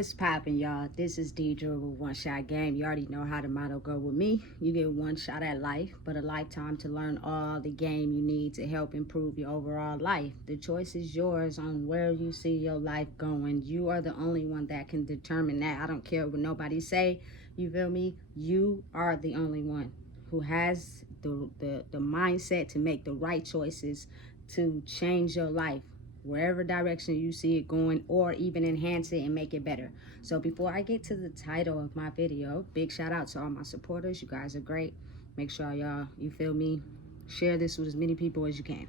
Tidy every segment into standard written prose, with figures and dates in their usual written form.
What's poppin', y'all? This is Deidre with One Shot Game. You already know how the motto go with me. You get one shot at life, but a lifetime to learn all the game you need to help improve your overall life. The choice is yours on where you see your life going. You are the only one that can determine that. I don't care what nobody say. You feel me? You are the only one who has the mindset to make the right choices to change your life wherever direction you see it going, or even enhance it and make it better. So before I get to the title of my video, big shout out to all my supporters. You guys are great. Make sure y'all, you feel me, share this with as many people as you can.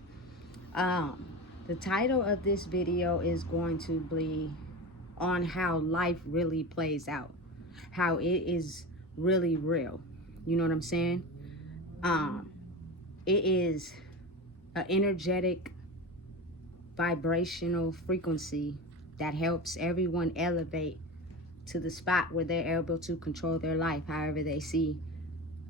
The title of this video is going to be on how life really plays out, how it is really real. You know what I'm saying? It is an energetic vibrational frequency that helps everyone elevate to the spot where they're able to control their life however they see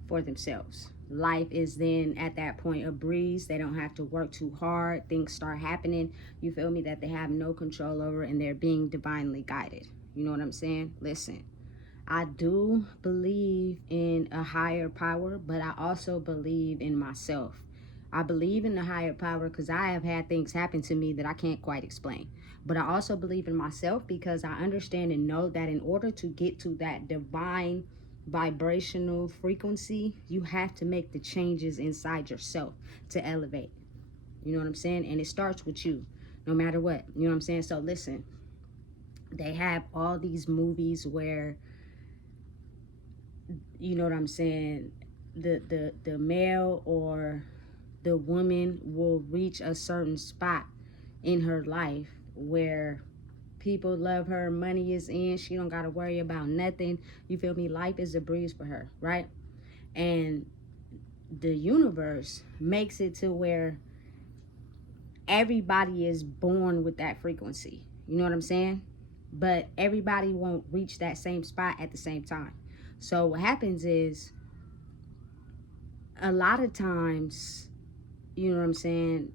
for themselves. Life is then at that point a breeze. They don't have to work too hard. Things start happening, you feel me, that they have no control over, and they're being divinely guided. You know what I'm saying? Listen, I do believe in a higher power, but I also believe in myself. I believe in the higher power because I have had things happen to me that I can't quite explain. But I also believe in myself because I understand and know that in order to get to that divine vibrational frequency, you have to make the changes inside yourself to elevate. You know what I'm saying? And it starts with you, no matter what. You know what I'm saying? So listen, they have all these movies where, you know what I'm saying, the male or the woman will reach a certain spot in her life where people love her, money is in, she don't got to worry about nothing. You feel me? Life is a breeze for her, right? And the universe makes it to where everybody is born with that frequency. You know what I'm saying? But everybody won't reach that same spot at the same time. So what happens is, a lot of times, you know what I'm saying,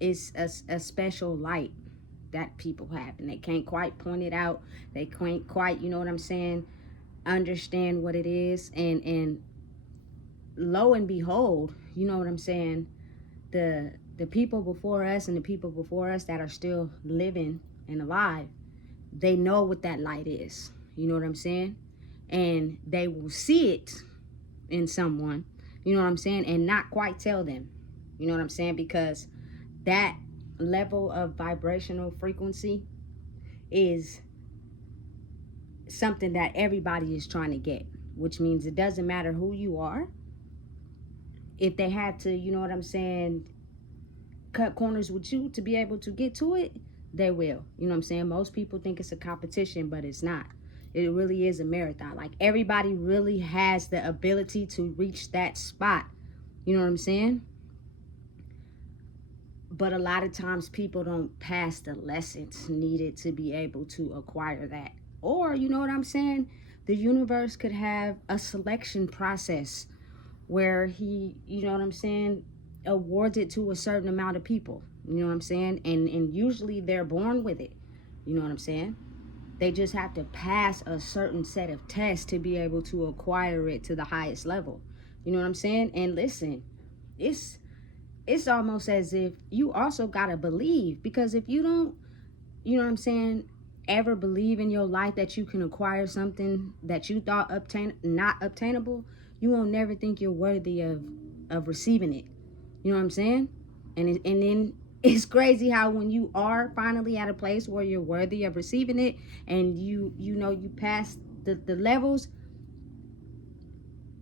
it's a special light that people have, and they can't quite point it out. They can't quite, you know what I'm saying, understand what it is. And lo and behold, you know what I'm saying, the people before us and the people before us that are still living and alive, they know what that light is. You know what I'm saying? And they will see it in someone, you know what I'm saying, and not quite tell them. You know what I'm saying? Because that level of vibrational frequency is something that everybody is trying to get, which means it doesn't matter who you are. If they had to, you know what I'm saying, cut corners with you to be able to get to it, they will. You know what I'm saying? Most people think it's a competition, but it's not. It really is a marathon. Like, everybody really has the ability to reach that spot. You know what I'm saying? But a lot of times people don't pass the lessons needed to be able to acquire that. Or, you know what I'm saying, the universe could have a selection process where he, you know what I'm saying, awards it to a certain amount of people. You know what I'm saying? And usually they're born with it. You know what I'm saying? They just have to pass a certain set of tests to be able to acquire it to the highest level. You know what I'm saying? And listen, it's almost as if you also gotta believe, because if you don't, you know what I'm saying, ever believe in your life that you can acquire something that you thought not obtainable, you won't never think you're worthy of receiving it. You know what I'm saying? And then it's crazy how when you are finally at a place where you're worthy of receiving it, and you know you pass the levels,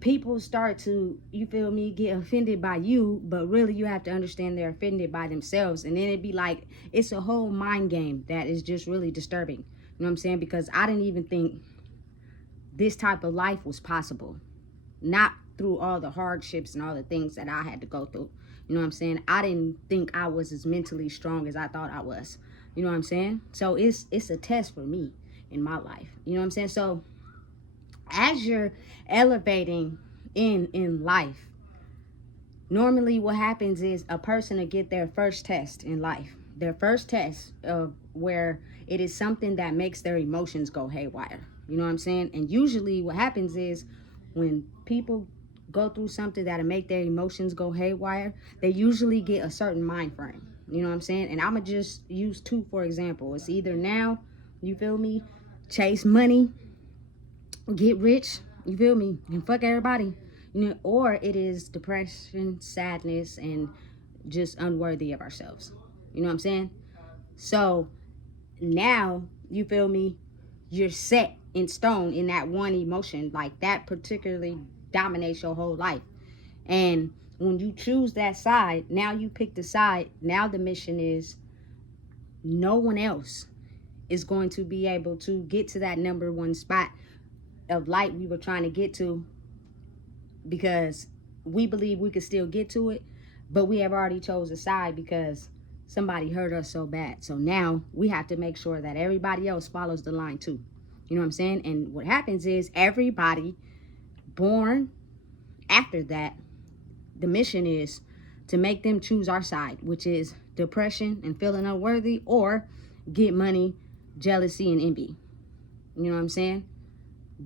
people start to, you feel me, get offended by you, but really you have to understand they're offended by themselves. And then it'd be like, it's a whole mind game that is just really disturbing. You know what I'm saying? Because I didn't even think this type of life was possible. Not through all the hardships and all the things that I had to go through. You know what I'm saying? I didn't think I was as mentally strong as I thought I was. You know what I'm saying? So it's a test for me in my life. You know what I'm saying? So as you're elevating in life, normally what happens is a person will get their first test in life. their first test of where it is something that makes their emotions go haywire. You know what I'm saying? And usually what happens is when people go through something that'll make their emotions go haywire, they usually get a certain mind frame. You know what I'm saying? And I'm going to just use two for example. It's either now, you feel me, chase money, get rich, you feel me, and fuck everybody. You know, or it is depression, sadness, and just unworthy of ourselves. You know what I'm saying? So now, you feel me, you're set in stone in that one emotion, like that particularly dominates your whole life. And when you choose that side, now you pick the side. Now the mission is no one else is going to be able to get to that number one spot of light we were trying to get to, because we believe we could still get to it, but we have already chose a side because somebody hurt us so bad. So now we have to make sure that everybody else follows the line too. You know what I'm saying? And what happens is everybody born after that, the mission is to make them choose our side, which is depression and feeling unworthy, or get money, jealousy, and envy. You know what I'm saying?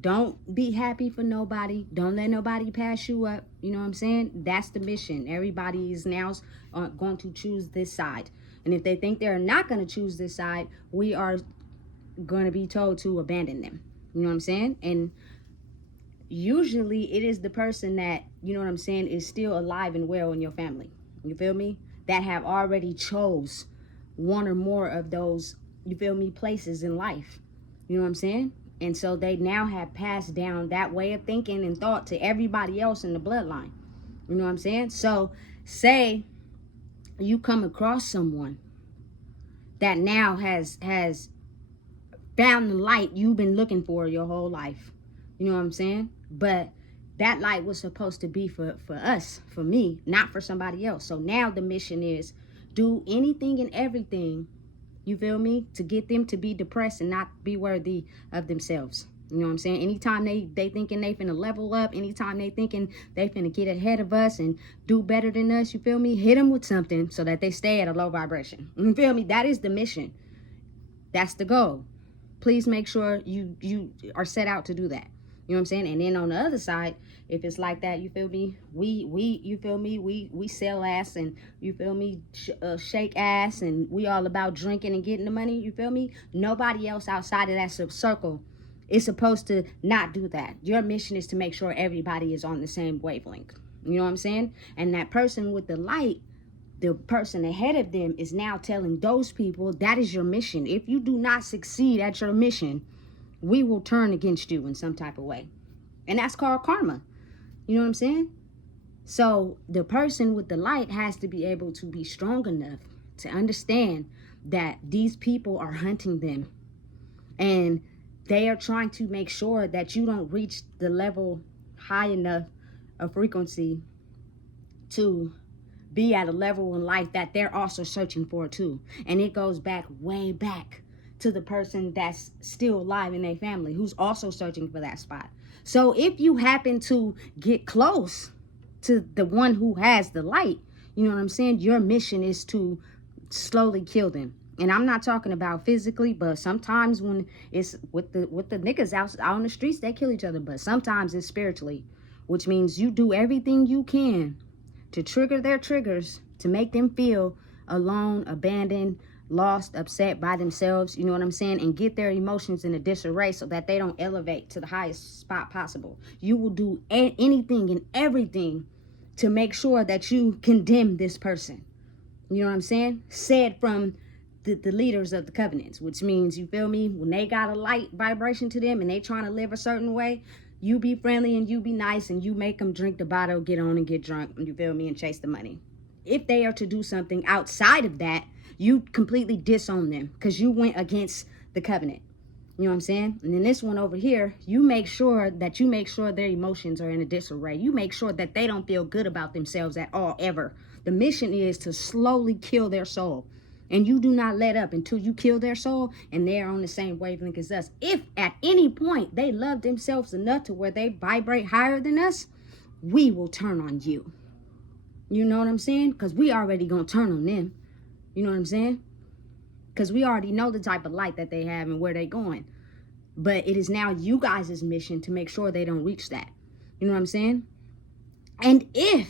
Don't be happy for nobody. Don't let nobody pass you up. You know what I'm saying? That's the mission. Everybody is now going to choose this side. And if they think they're not going to choose this side, we are going to be told to abandon them. You know what I'm saying? And usually it is the person that, you know what I'm saying, is still alive and well in your family. You feel me? That have already chose one or more of those, you feel me, places in life. You know what I'm saying? And so they now have passed down that way of thinking and thought to everybody else in the bloodline. You know what I'm saying? So say you come across someone that now has found the light you've been looking for your whole life. You know what I'm saying? But that light was supposed to be for us, for me, not for somebody else. So now the mission is do anything and everything, you feel me, to get them to be depressed and not be worthy of themselves. You know what I'm saying? Anytime they thinking they finna level up, anytime they thinking they finna get ahead of us and do better than us, you feel me, hit them with something so that they stay at a low vibration. You feel me? That is the mission. That's the goal. Please make sure you are set out to do that. You know what I'm saying? And then on the other side, if it's like that, you feel me, you feel me, we sell ass, and you feel me, shake ass, and we all about drinking and getting the money, you feel me? Nobody else outside of that circle is supposed to not do that. Your mission is to make sure everybody is on the same wavelength. You know what I'm saying? And that person with the light, the person ahead of them is now telling those people that is your mission. If you do not succeed at your mission, we will turn against you in some type of way. And that's called karma. You know what I'm saying? So the person with the light has to be able to be strong enough to understand that these people are hunting them. And they are trying to make sure that you don't reach the level high enough of frequency to be at a level in life that they're also searching for too. And it goes back, way back, to the person that's still alive in their family who's also searching for that spot. So if you happen to get close to the one who has the light, you know what I'm saying, your mission is to slowly kill them. And I'm not talking about physically, but sometimes when it's with the niggas out on the streets, they kill each other. But sometimes it's spiritually, which means you do everything you can to trigger their triggers, to make them feel alone, abandoned, lost, upset by themselves, you know what I'm saying, and get their emotions in a disarray so that they don't elevate to the highest spot possible. You will do anything and everything to make sure that you condemn this person. You know what I'm saying? Said from the leaders of the covenants, which means, you feel me, when they got a light vibration to them and they trying to live a certain way, you be friendly and you be nice and you make them drink the bottle, get on and get drunk, you feel me, and chase the money. If they are to do something outside of that, you completely disown them because you went against the covenant. You know what I'm saying? And then this one over here, you make sure their emotions are in a disarray. You make sure that they don't feel good about themselves at all, ever. The mission is to slowly kill their soul. And you do not let up until you kill their soul and they're on the same wavelength as us. If at any point they love themselves enough to where they vibrate higher than us, we will turn on you. You know what I'm saying? Because we already gonna turn on them. You know what I'm saying? because we already know the type of light that they have and where they're going. But it is now you guys' mission to make sure they don't reach that. You know what I'm saying? And if,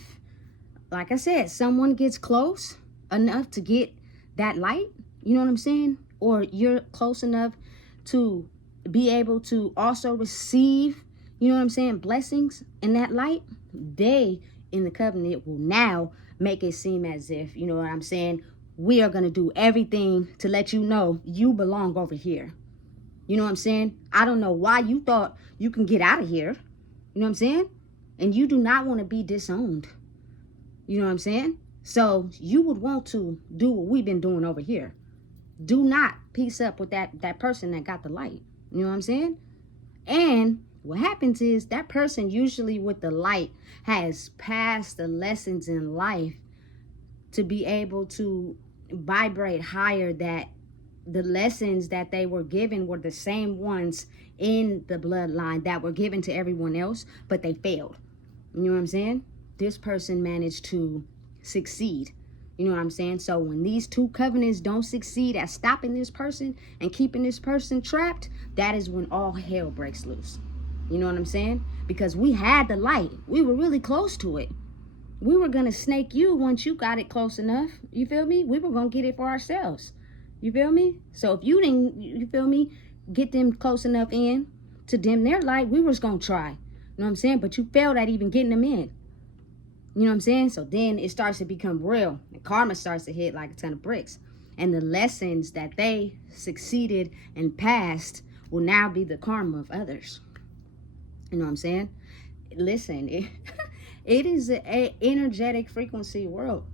like I said, someone gets close enough to get that light, you know what I'm saying? Or you're close enough to be able to also receive, you know what I'm saying, blessings in that light, they in the covenant will now make it seem as if, you know what I'm saying, we are going to do everything to let you know you belong over here. You know what I'm saying? I don't know why you thought you can get out of here. You know what I'm saying? And you do not want to be disowned. You know what I'm saying? So you would want to do what we've been doing over here. Do not piece up with that person that got the light. You know what I'm saying? And what happens is that person usually with the light has passed the lessons in life to be able to vibrate higher, that the lessons that they were given were the same ones in the bloodline that were given to everyone else, but they failed. You know what I'm saying? This person managed to succeed. You know what I'm saying? So when these two covenants don't succeed at stopping this person and keeping this person trapped, that is when all hell breaks loose. You know what I'm saying? Because we had the light. We were really close to it. We were going to snake you once you got it close enough. You feel me? We were going to get it for ourselves. You feel me? So if you didn't, you feel me, get them close enough in to dim their light, we was going to try. You know what I'm saying? But you failed at even getting them in. You know what I'm saying? So then it starts to become real. And karma starts to hit like a ton of bricks. And the lessons that they succeeded and passed will now be the karma of others. You know what I'm saying? Listen, it is an energetic frequency world.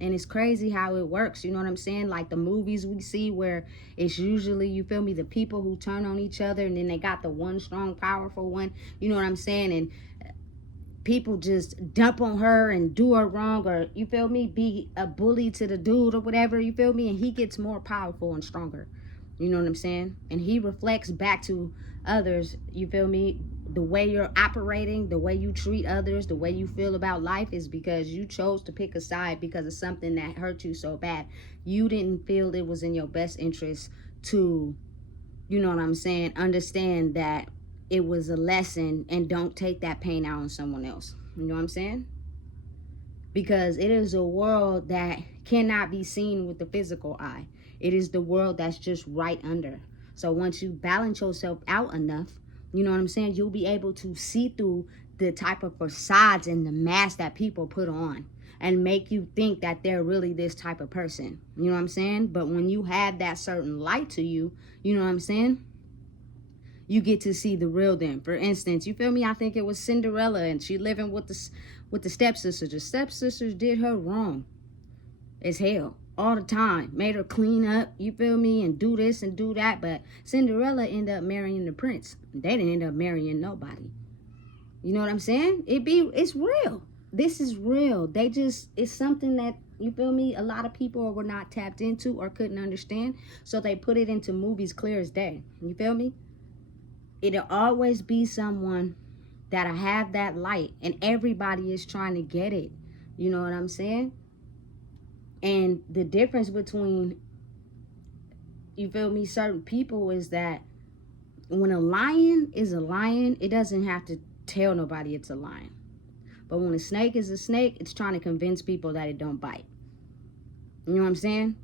And it's crazy how it works. You know what I'm saying? Like the movies we see where it's usually, you feel me, the people who turn on each other and then they got the one strong, powerful one. You know what I'm saying? And people just dump on her and do her wrong, or, you feel me, be a bully to the dude or whatever, you feel me? And he gets more powerful and stronger. You know what I'm saying? And he reflects back to others, you feel me? The way you're operating, the way you treat others, the way you feel about life is because you chose to pick a side because of something that hurt you so bad. You didn't feel it was in your best interest to, you know what I'm saying, understand that it was a lesson and don't take that pain out on someone else. You know what I'm saying? Because it is a world that cannot be seen with the physical eye. It is the world that's just right under. So once you balance yourself out enough, you know what I'm saying, you'll be able to see through the type of facades and the mask that people put on and make you think that they're really this type of person. You know what I'm saying? But when you have that certain light to you, you know what I'm saying, you get to see the real them. For instance, you feel me? I think it was Cinderella and she living with the stepsisters. The stepsisters did her wrong as hell all the time. Made her clean up, you feel me, and do this and do that. But Cinderella ended up marrying the prince. They didn't end up marrying nobody. You know what I'm saying? It's real. This is real. It's something that, you feel me, a lot of people were not tapped into or couldn't understand. So they put it into movies clear as day. You feel me? It'll always be someone that'll have that light, and everybody is trying to get it. You know what I'm saying? And the difference between, you feel me, certain people is that when a lion is a lion, it doesn't have to tell nobody it's a lion. But when a snake is a snake, it's trying to convince people that it don't bite. You know what I'm saying?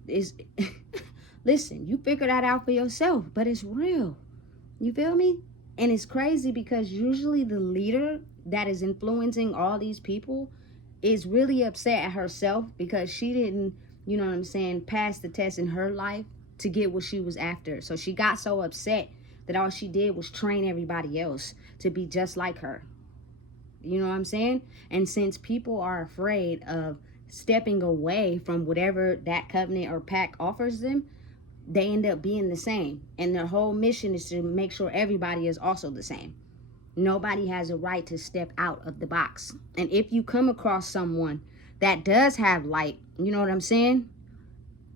Listen, you figure that out for yourself, but it's real. You feel me? And it's crazy because usually the leader that is influencing all these people is really upset at herself because she didn't, you know what I'm saying, pass the test in her life to get what she was after. So she got so upset that all she did was train everybody else to be just like her. You know what I'm saying? And since people are afraid of stepping away from whatever that covenant or pact offers them, they end up being the same. And their whole mission is to make sure everybody is also the same. Nobody has a right to step out of the box. And if you come across someone that does have light, you know what I'm saying?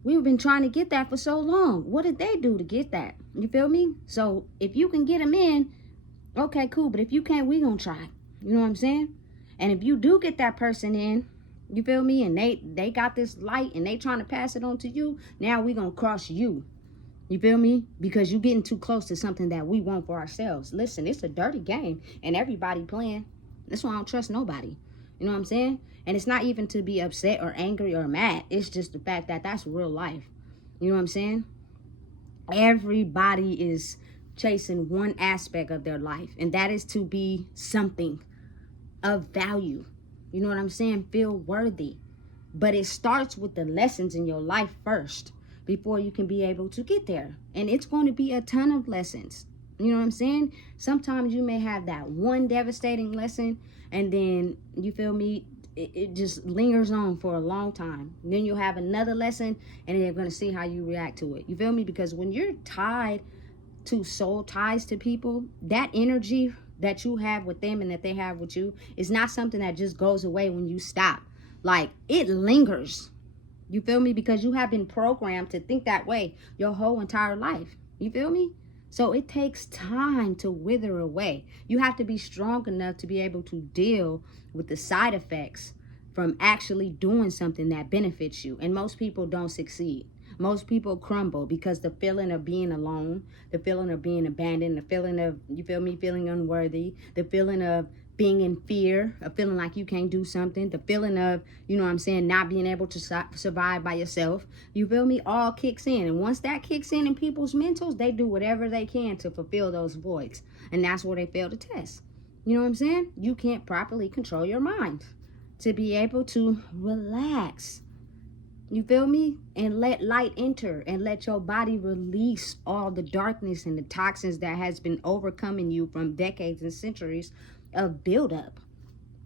We've been trying to get that for so long. What did they do to get that? You feel me? So if you can get them in, okay, cool. But if you can't, we gonna try. You know what I'm saying? And if you do get that person in, you feel me, and they got this light and they trying to pass it on to you, now we gonna cross you. You feel me? Because you getting too close to something that we want for ourselves. Listen, it's a dirty game and everybody playing. That's why I don't trust nobody. You know what I'm saying? And it's not even to be upset or angry or mad. It's just the fact that that's real life. You know what I'm saying? Everybody is chasing one aspect of their life, and that is to be something of value. You know what I'm saying? Feel worthy. But it starts with the lessons in your life first before you can be able to get there. And it's going to be a ton of lessons. You know what I'm saying? Sometimes you may have that one devastating lesson, and then, you feel me, it just lingers on for a long time. Then you'll have another lesson, and they're going to see how you react to it. You feel me? Because when you're tied to soul ties to people, that energy that you have with them and that they have with you is not something that just goes away when you stop. Like, it lingers. You feel me? Because you have been programmed to think that way your whole entire life. You feel me? So it takes time to wither away. You have to be strong enough to be able to deal with the side effects from actually doing something that benefits you. And most people don't succeed. Most people crumble because the feeling of being alone, the feeling of being abandoned, the feeling of, you feel me, feeling unworthy, the feeling of being in fear, of feeling like you can't do something, the feeling of, you know what I'm saying, not being able to survive by yourself, you feel me, all kicks in. And once that kicks in people's mentals, they do whatever they can to fulfill those voids. And that's where they fail to test. You know what I'm saying? You can't properly control your mind to be able to relax. You feel me? And let light enter and let your body release all the darkness and the toxins that has been overcoming you from decades and centuries of buildup.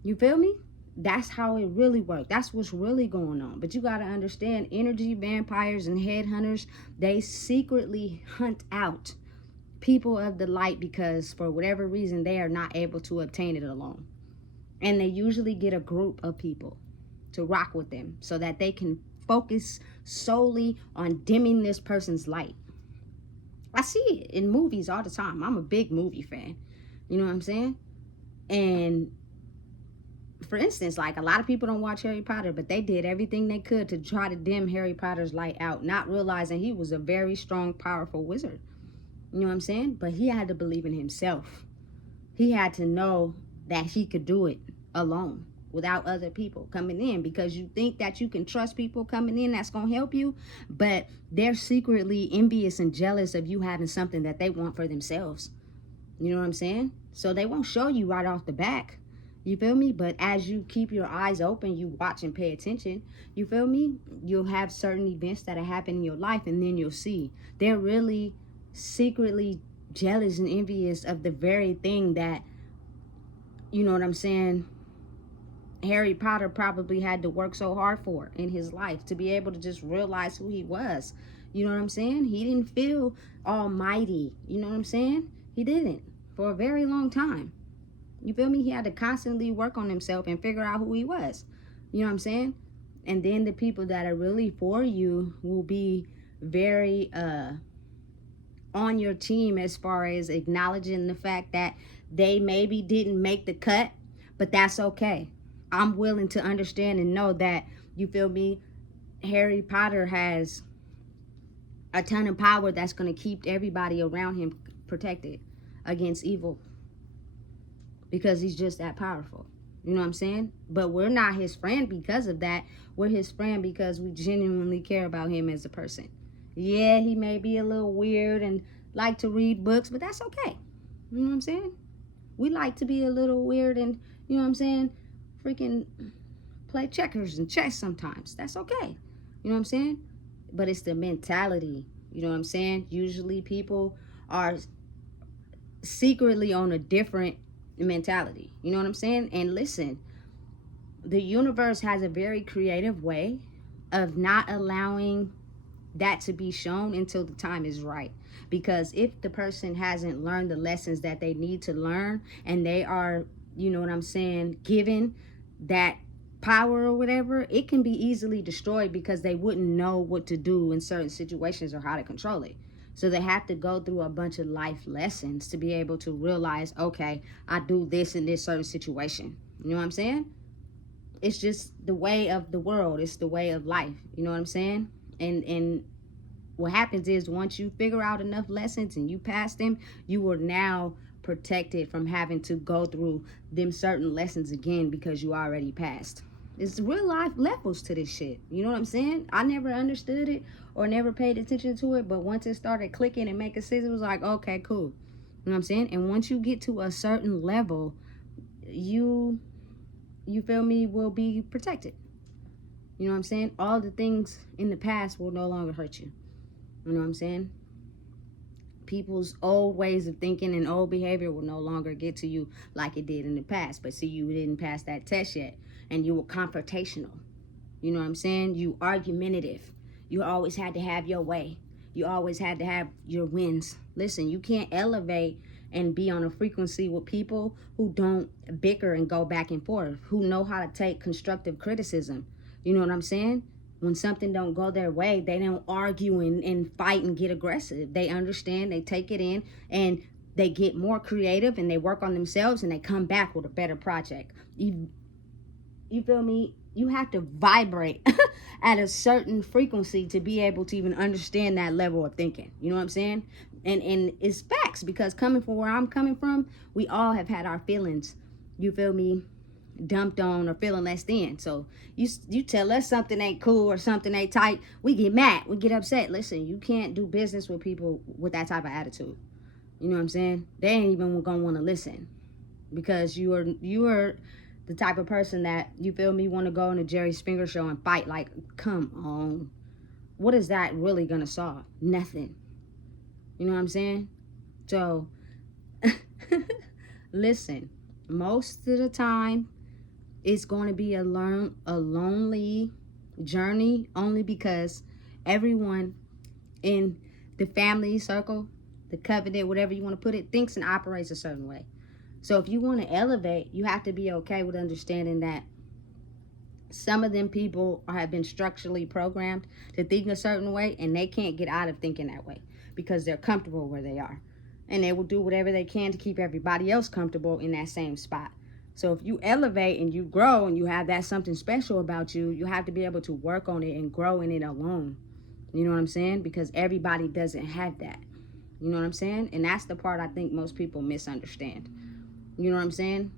You feel me? That's how it really works. That's what's really going on. But you got to understand, energy vampires and headhunters, they secretly hunt out people of the light because for whatever reason they are not able to obtain it alone. And they usually get a group of people to rock with them so that they can focus solely on dimming this person's light. I see it in movies all the time. I'm a big movie fan. You know what I'm saying? And for instance, like, a lot of people don't watch Harry Potter, but they did everything they could to try to dim Harry Potter's light out, not realizing he was a very strong, powerful wizard. You know what I'm saying? But he had to believe in himself. He had to know that he could do it alone without other people coming in, because you think that you can trust people coming in that's going to help you, but they're secretly envious and jealous of you having something that they want for themselves. You know what I'm saying? So they won't show you right off the back. You feel me? But as you keep your eyes open, you watch and pay attention, you feel me? You'll have certain events that happen in your life, and then you'll see they're really secretly jealous and envious of the very thing that, you know what I'm saying, Harry Potter probably had to work so hard for in his life to be able to just realize who he was. You know what I'm saying? He didn't feel almighty. You know what I'm saying? He didn't for a very long time. You feel me? He had to constantly work on himself and figure out who he was. You know what I'm saying? And then the people that are really for you will be very on your team as far as acknowledging the fact that they maybe didn't make the cut, but that's okay. I'm willing to understand and know that, you feel me, Harry Potter has a ton of power that's going to keep everybody around him protected against evil, because he's just that powerful. You know what I'm saying? But we're not his friend because of that. We're his friend because we genuinely care about him as a person. Yeah, he may be a little weird and like to read books, but that's okay. You know what I'm saying? We like to be a little weird and, you know what I'm saying, freaking play checkers and chess sometimes. That's okay. You know what I'm saying? But it's the mentality. You know what I'm saying? Usually people are secretly on a different mentality. You know what I'm saying? And listen, the universe has a very creative way of not allowing that to be shown until the time is right. Because if the person hasn't learned the lessons that they need to learn, and they are, you know what I'm saying, given that power or whatever, it can be easily destroyed because they wouldn't know what to do in certain situations or how to control it. So they have to go through a bunch of life lessons to be able to realize, okay, I do this in this certain situation. You know what I'm saying? It's just the way of the world. It's the way of life. You know what I'm saying? And what happens is once you figure out enough lessons and you pass them, you are now protected from having to go through them certain lessons again because you already passed. It's real life levels to this shit. You know what I'm saying? I never understood it or never paid attention to it, but once it started clicking and making sense, it was like, okay, cool. You know what I'm saying? And once you get to a certain level, you feel me, will be protected. You know what I'm saying? All the things in the past will no longer hurt you. You know what I'm saying? People's old ways of thinking and old behavior will no longer get to you like it did in the past. But see, you didn't pass that test yet. And you were confrontational. You know what I'm saying? You argumentative. You always had to have your way. You always had to have your wins. Listen, you can't elevate and be on a frequency with people who don't bicker and go back and forth, who know how to take constructive criticism. You know what I'm saying? When something don't go their way, they don't argue and fight and get aggressive. They understand, they take it in, and they get more creative and they work on themselves and they come back with a better project. You feel me? You have to vibrate at a certain frequency to be able to even understand that level of thinking. You know what I'm saying? And it's facts, because coming from where I'm coming from, we all have had our feelings, you feel me, dumped on or feeling less than. So you tell us something ain't cool or something ain't tight, we get mad, we get upset. Listen, you can't do business with people with that type of attitude. You know what I'm saying? They ain't even gonna want to listen, because you are the type of person that, you feel me, want to go on a Jerry Springer show and fight. Like, come on. What is that really going to solve? Nothing. You know what I'm saying? So, listen, most of the time, it's going to be a lonely journey, only because everyone in the family circle, the covenant, whatever you want to put it, thinks and operates a certain way. So if you want to elevate, you have to be okay with understanding that some of them people have been structurally programmed to think a certain way, and they can't get out of thinking that way because they're comfortable where they are. And they will do whatever they can to keep everybody else comfortable in that same spot. So if you elevate and you grow and you have that something special about you, you have to be able to work on it and grow in it alone. You know what I'm saying? Because everybody doesn't have that. You know what I'm saying? And that's the part I think most people misunderstand. You know what I'm saying?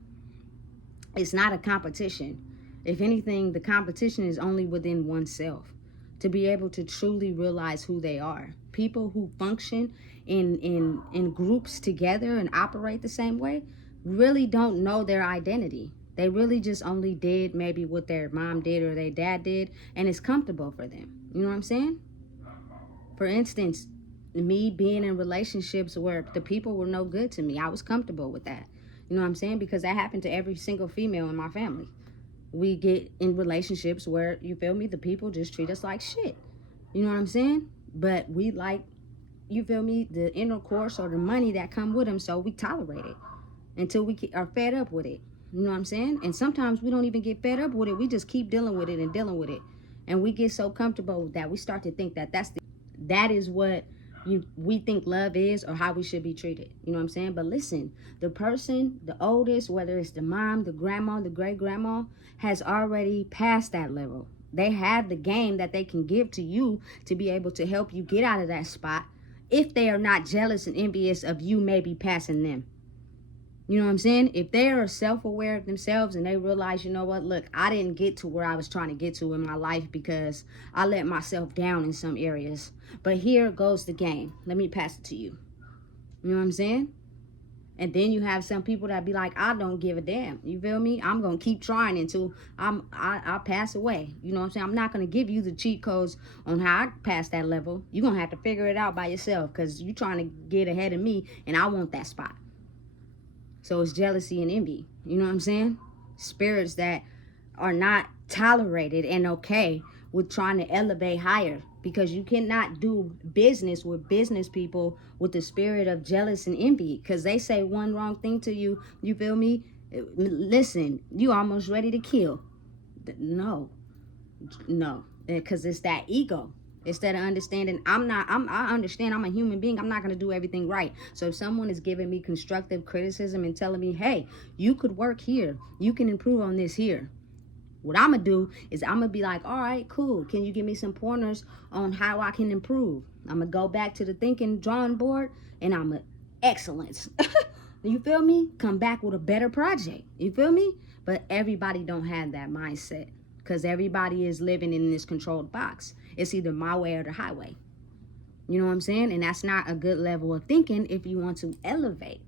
It's not a competition. If anything, the competition is only within oneself, to be able to truly realize who they are. People who function in groups together and operate the same way really don't know their identity. They really just only did maybe what their mom did or their dad did, and it's comfortable for them. You know what I'm saying? For instance, me being in relationships where the people were no good to me, I was comfortable with that. You know what I'm saying? Because that happened to every single female in my family. We get in relationships where, you feel me, the people just treat us like shit. You know what I'm saying? But we like, you feel me, the intercourse or the money that come with them, so we tolerate it until we are fed up with it. You know what I'm saying? And sometimes we don't even get fed up with it. We just keep dealing with it and dealing with it. And we get so comfortable with that, we start to think that that is what we think love is, or how we should be treated. You know what I'm saying? But listen, the person, the oldest, whether it's the mom, the grandma, the great grandma, has already passed that level. They have the game that they can give to you to be able to help you get out of that spot, if they are not jealous and envious of you maybe passing them. You know what I'm saying? If they are self-aware of themselves and they realize, you know what, look, I didn't get to where I was trying to get to in my life because I let myself down in some areas. But here goes the game. Let me pass it to you. You know what I'm saying? And then you have some people that be like, I don't give a damn. You feel me? I'm going to keep trying until I pass away. You know what I'm saying? I'm not going to give you the cheat codes on how I pass that level. You're going to have to figure it out by yourself, because you're trying to get ahead of me and I want that spot. So it's jealousy and envy. You know what I'm saying? Spirits that are not tolerated and okay with trying to elevate higher, because you cannot do business with business people with the spirit of jealous and envy, because they say one wrong thing to you, you feel me? Listen, you almost ready to kill. No, because it's that ego. Instead of understanding, I understand I'm a human being. I'm not going to do everything right. So if someone is giving me constructive criticism and telling me, hey, you could work here, you can improve on this here, what I'm going to do is I'm going to be like, all right, cool. Can you give me some pointers on how I can improve? I'm going to go back to the thinking drawing board, and I'm a excellence. You feel me? Come back with a better project. You feel me? But everybody don't have that mindset, because everybody is living in this controlled box. It's either my way or the highway. You know what I'm saying? And that's not a good level of thinking if you want to elevate.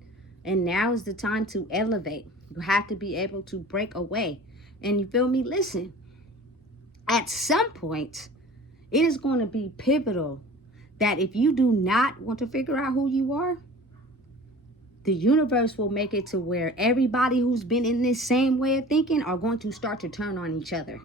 And now is the time to elevate. You have to be able to break away. And you feel me? Listen, at some point, it is going to be pivotal that if you do not want to figure out who you are, the universe will make it to where everybody who's been in this same way of thinking are going to start to turn on each other.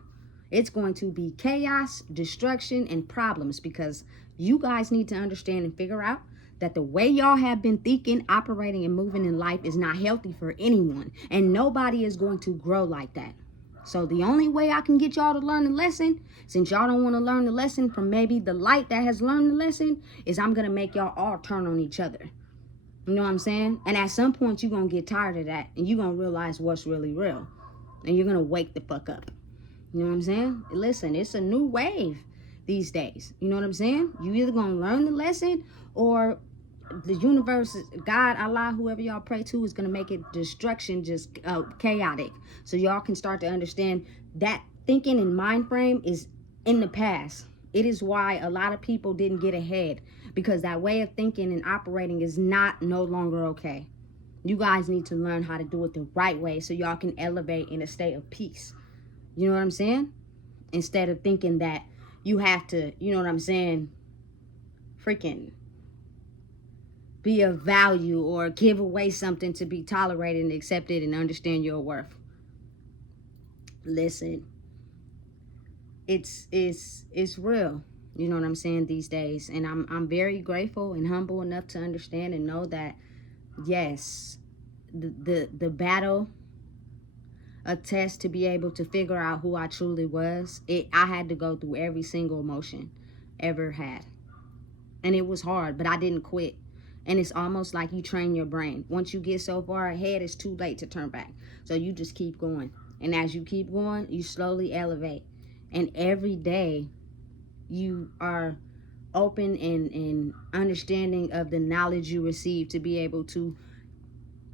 It's going to be chaos, destruction, and problems, because you guys need to understand and figure out that the way y'all have been thinking, operating, and moving in life is not healthy for anyone. And nobody is going to grow like that. So the only way I can get y'all to learn the lesson, since y'all don't want to learn the lesson from maybe the light that has learned the lesson, is I'm going to make y'all all turn on each other. You know what I'm saying? And at some point, you're going to get tired of that. And you're going to realize what's really real. And you're going to wake the fuck up. You know what I'm saying? Listen, it's a new wave these days. You know what I'm saying? You either going to learn the lesson, or the universe, God, Allah, whoever y'all pray to, is going to make it destruction, just chaotic. So y'all can start to understand that thinking and mind frame is in the past. It is why a lot of people didn't get ahead, because that way of thinking and operating is no longer okay. You guys need to learn how to do it the right way so y'all can elevate in a state of peace. You know what I'm saying? Instead of thinking that you have to, you know what I'm saying, freaking be of value or give away something to be tolerated and accepted and understand your worth. Listen, it's real. You know what I'm saying, these days. And I'm very grateful and humble enough to understand and know that, yes, the battle, a test to be able to figure out who I truly was, I had to go through every single emotion ever had. And it was hard, but I didn't quit. And it's almost like you train your brain. Once you get so far ahead, it's too late to turn back. So you just keep going. And as you keep going, you slowly elevate. And every day you are open and understanding of the knowledge you receive to be able to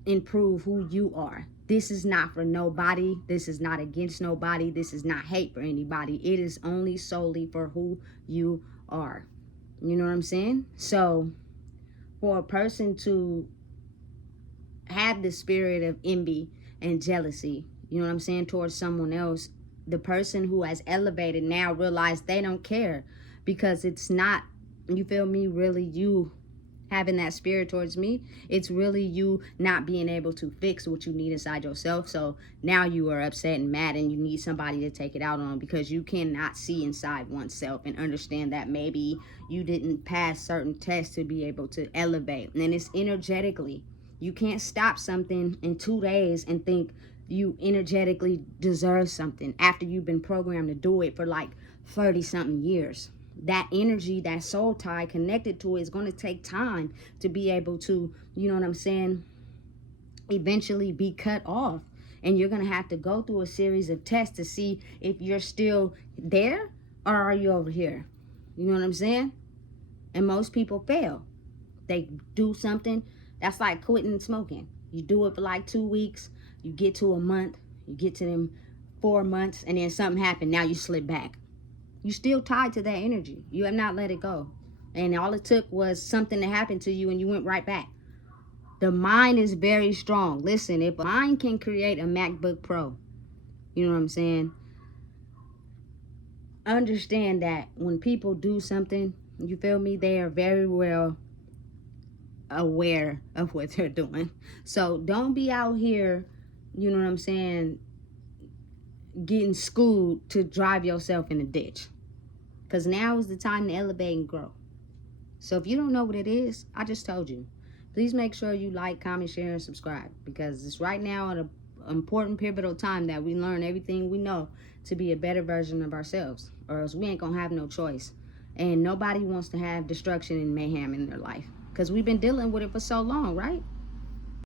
improve who you are. This is not for nobody. This is not against nobody. This is not hate for anybody. It is only solely for who you are. You know what I'm saying? So for a person to have the spirit of envy and jealousy, you know what I'm saying, towards someone else, the person who has elevated now realize they don't care, because it's not, you feel me, really you having that spirit towards me. It's really you not being able to fix what you need inside yourself. So now you are upset and mad, and you need somebody to take it out on, because you cannot see inside oneself and understand that maybe you didn't pass certain tests to be able to elevate. And it's energetically. You can't stop something in 2 days and think you energetically deserve something after you've been programmed to do it for like 30 something years. That energy, that soul tie connected to it is going to take time to be able to, you know what I'm saying, eventually be cut off. And you're going to have to go through a series of tests to see if you're still there or are you over here. You know what I'm saying? And most people fail. They do something that's like quitting smoking. You do it for like 2 weeks, you get to a month, you get to them 4 months, and then something happened. Now you slip back. You still tied to that energy. You have not let it go. And all it took was something to happen to you and you went right back. The mind is very strong. Listen, if a mind can create a MacBook Pro, you know what I'm saying, understand that when people do something, you feel me, they are very well aware of what they're doing. So don't be out here, you know what I'm saying, getting schooled to drive yourself in a ditch. Because now is the time to elevate and grow. So if you don't know what it is, I just told you. Please make sure you like, comment, share, and subscribe. Because it's right now at an important, pivotal time that we learn everything we know to be a better version of ourselves. Or else we ain't going to have no choice. And nobody wants to have destruction and mayhem in their life. Because we've been dealing with it for so long, right?